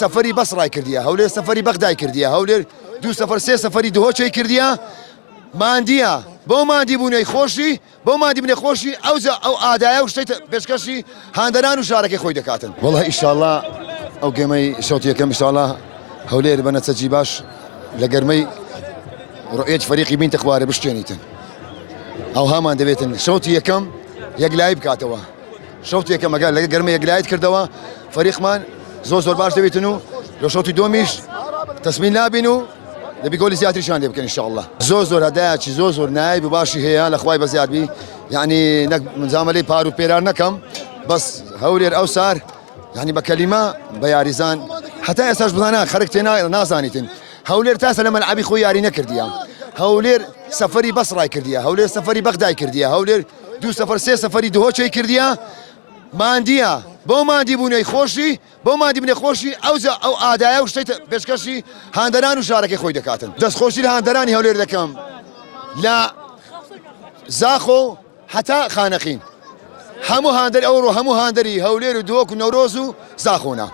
سەفەری بەسڕای کردیە، هەولێر سەفەری بەغدای کردیە، هەولێر 2 سەفەر 3 سەفەری دهۆچەی کردیە، ماندیە بۆ مادی بوونەی خۆشی بۆ مادی بنێ خۆشی ئەو ئادایە و شتێت پێشکەشی هاندەران و شارەکەی خۆی دەکاتن. وەڵا ئیشاڵڵا ئەو گەمەی شەوتی یەکەم ئیشاڵڵا هەولێر بە نەچەجی باش لە گەرمەی ڕۆیەت فەریقی بینتە خوارە بشتێنیتن. ئەو هامان دەبێتن شەوتی یەکەم یەکلایی بکاتەوە. شەوتی یەکەم ئەگەر لە گەرمە یەکلایت کردەوە فەریقمان زۆر باش دەبێتن و لە شەوتی دۆمیش تەسمین نابین و دەبی گۆلی زیاتریشان لێ بکەن ئینشاءالله. زۆر هەدایەکی زۆر نایب و باشی هەیە لە خوای بەزیادبی، یعنی منزامە لێی پار و پێرار نەکەم، بەس هەولێر ئەو سار یعنی بە کەلیمە بە یاریزان هەتا ئێستاش بزانە خەرک تێ نازانیتن. هەولێر تاسە لە مەلعەبی خۆی یاری نەکردیە، هەولێر سەفەری بەسڕای کردیە، هەولێر سەفەری بەغدای کردیە، هەولێر 2 سەفەر 3 سەفەری دهۆچەی کردیە، ماندیە بۆ مادی بوونەی خۆشی بۆ مادی بنێ خۆشی ئەو ئادایە و شتێت پێشکەشی هاندەران و شارەکەی خۆی دەکاتن. دەستخۆشی لە هاندەرانی هەولێر دەکەم لە زاخۆ هەتا خانەقین، هەموو هاندەر ئەوڕۆ هەموو هاندەری هەولێر و دۆک و نەورۆز و زاخۆنە.